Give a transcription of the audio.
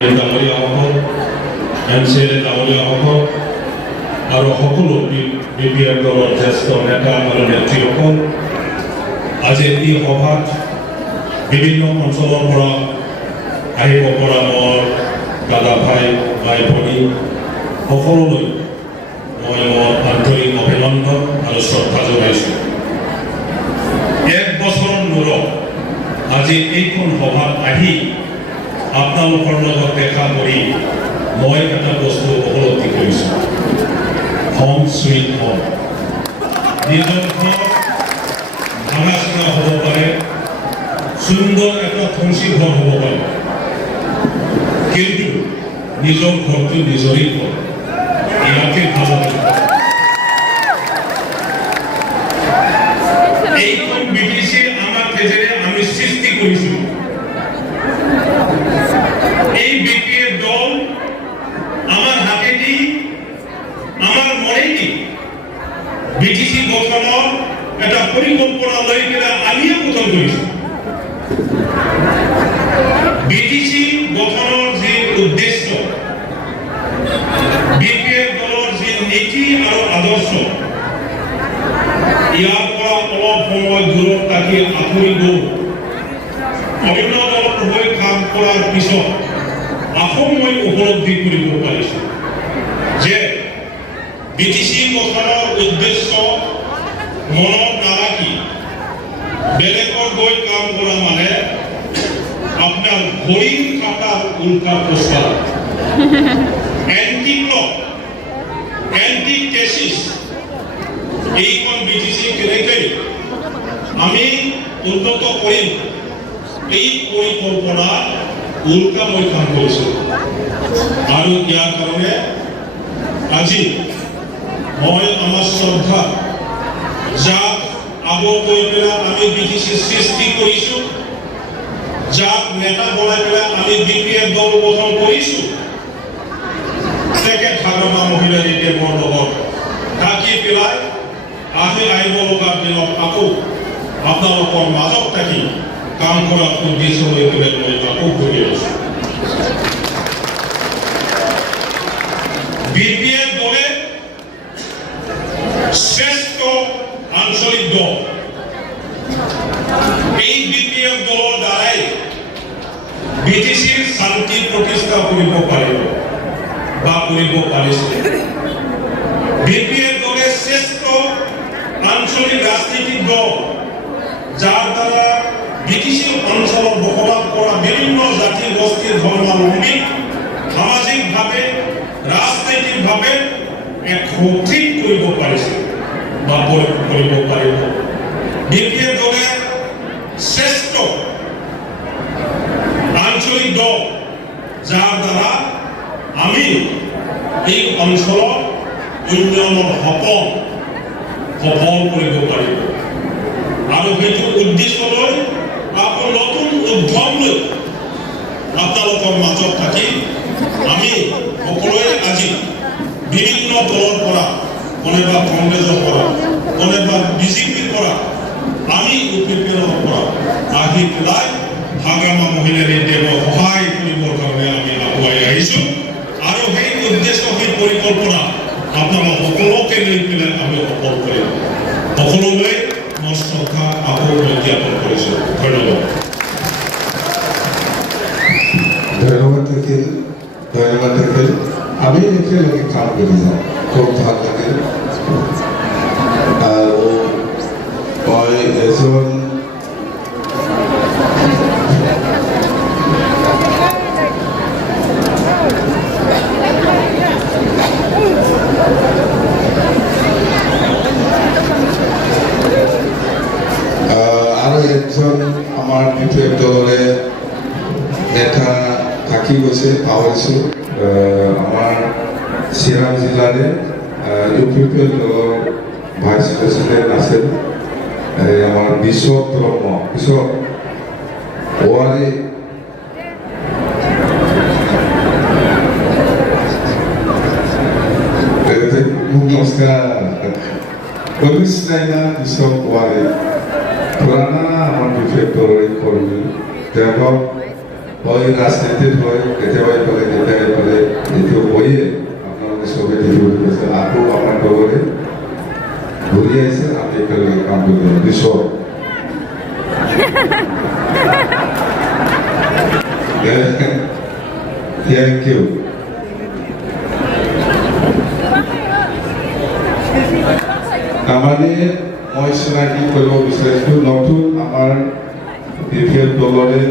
আৰু সকলো বিপিএফ দলৰ জ্যেষ্ঠ নেতা আৰু নেতৃসকল, আজি এই সভাত বিভিন্ন অঞ্চলৰ পৰা আহিব পৰা মোৰ দাদা ভাই ভাই ভনী সকলোলৈ মই মোৰ আন্তৰিক অভিনন্দন আৰু শ্ৰদ্ধা জনাইছোঁ। এক বছৰৰ মূৰত আজি এইখন সভাত আহি আপোনালোকৰ লগত দেখা কৰি মই এটা বস্তু উপলব্ধি কৰিছোঁ। Home sweet home. নিজৰ ঘৰ ভাঙা চিঙা হ'ব পাৰে, সুন্দৰ এটা থংচী ঘৰ হ'ব পাৰে, কিন্তু নিজৰ ঘৰটো নিজৰে ঘৰ, ইয়াকে ভাল লাগে। এইখন বিটিচি আমাৰ তেজেৰে আমি সৃষ্টি কৰিছোঁ। এই বিপিএফ দল আমাৰ হাতেদি আমাৰ মনেদি বিটিচি গঠনৰ এটা পৰিকল্পনা লৈ পেলাই আমিয়ে গঠন কৰিছোঁ। বিটিচি গঠনৰ যি উদ্দেশ্য, বিপিএফ দলৰ যি নীতি আৰু আদৰ্শ, ইয়াৰ পৰা অলপ সময় দূৰত থাকি আঁতৰি গৈ অন্য দলৰ হৈ কাম কৰাৰ পিছত আকৌ মই উপলব্ধি কৰিব পাৰিছোঁ যে বিটিচি গঠনৰ উদ্দেশ্য মনত নাৰাখি বেলেগৰ গৈ কাম কৰা মানে আপনাৰ ঘড়িৰ কাটাৰ উল্টা প্ৰস্তাব। অ্যান্টি ক্লক, অ্যান্টি টেসিস, এইখন বিটিচি কেনেকৈ আমি উন্নত কৰিম, এই পৰিকল্পনা উল্টা মই কাম কৰিছোঁ। আৰু ইয়াৰ কাৰণে আজি মই আমাৰ শ্ৰদ্ধা যাক আগত গৈ পেলাই আমি বিটিচি সৃষ্টি কৰিছোঁ, যাক নেতা বনাই পেলাই আমি বিপিএফ দল গঠন কৰিছোঁ, তেখেত ভাগমা মহিলা এতিয়া মোৰ লগত থাকি পেলাই আহিব লগা দিনত আকৌ আপোনালোকৰ মাজত থাকি কাম কৰাৰ উদ্দেশ্য লৈ পেলাই মই আকৌ ঘূৰি আছোঁ। বিপিএফ দলে শ্ৰেষ্ঠ আঞ্চলিক দল। এই বিপিএফ দলৰ দ্বাৰাই বিটিচিৰ শান্তি প্ৰতিষ্ঠা কৰিব পাৰিব বা কৰিব পাৰিছে। বিপিএফ দলে শ্ৰেষ্ঠ আঞ্চলিক ৰাজনীতিক দল, যাৰ দ্বাৰা বিটিচি অঞ্চলত বসবাস কৰা বিভিন্ন জাতি গোষ্ঠীৰ ধৰ্মাৱলম্বী সামাজিকভাৱে ৰাজনৈতিকভাৱে এক সঠিক কৰিব পাৰিছে বা কৰিব পাৰিব। বিপিএফ দলে শ্ৰেষ্ঠ আঞ্চলিক দল, যাৰ দ্বাৰা আমি এই অঞ্চলৰ উন্নয়নৰ সপোন সফল কৰিব পাৰিব। আৰু সেইটো উদ্দেশ্য লৈ আকৌ নতুন উদ্যম লৈ আপোনালোকৰ মাজত থাকি আমি সকলোৱে আজি বিভিন্ন দলৰ পৰা, কোনোবা কংগ্ৰেছৰ পৰা, কোনোবা বিজেপিৰ পৰা, আমি ইউপিপিএলৰ পৰা আহি পেলাই ভাগামা মহিলাৰ দেৱক সহায় কৰিবৰ কাৰণে আমি আগুৱাই আহিছোঁ। আৰু সেই উদ্দেশ্য, সেই পৰিকল্পনা আপোনালোক সকলোকে লৈ পেলাই আমি সফল কৰিম। সকলোলৈ মই শ্ৰদ্ধা আকৌ জ্ঞাপন কৰিছোঁ। ধন্যবাদ। ধন্যবাদ থাকিল, ধন্যবাদ থাকিল। আমি একেলগে কাম কৰি যাওঁ, খুব ভাল লাগিল। আৰু মই এজন আমাৰ বিপিএফ দলৰে নেতা থাকি গৈছে, পাহৰিছোঁ। আমাৰ চিৰাং জিলাৰে ইউপিপিএল দলৰ ভাইচ প্ৰেচিডেণ্ট আছিল আমাৰ বিশ্বক ব্ৰহ্ম, বিশ্বক ৱাৰী। নমস্কাৰ, বিশ্বক ৱাৰী পুৰাণা আমাৰ বিপিএফ দলৰে কৰ্মী। তেওঁলোক হয় ৰাজনীতিত হয়, কেতিয়াবা ঘূৰি আহিছে আমি একেলগে কাম কৰিব দিছোঁ Thank you. তাৰমানে মই চিনাকি কৰিব বিচাৰিছোঁ নতুন আমাৰ বিফেল দলৰে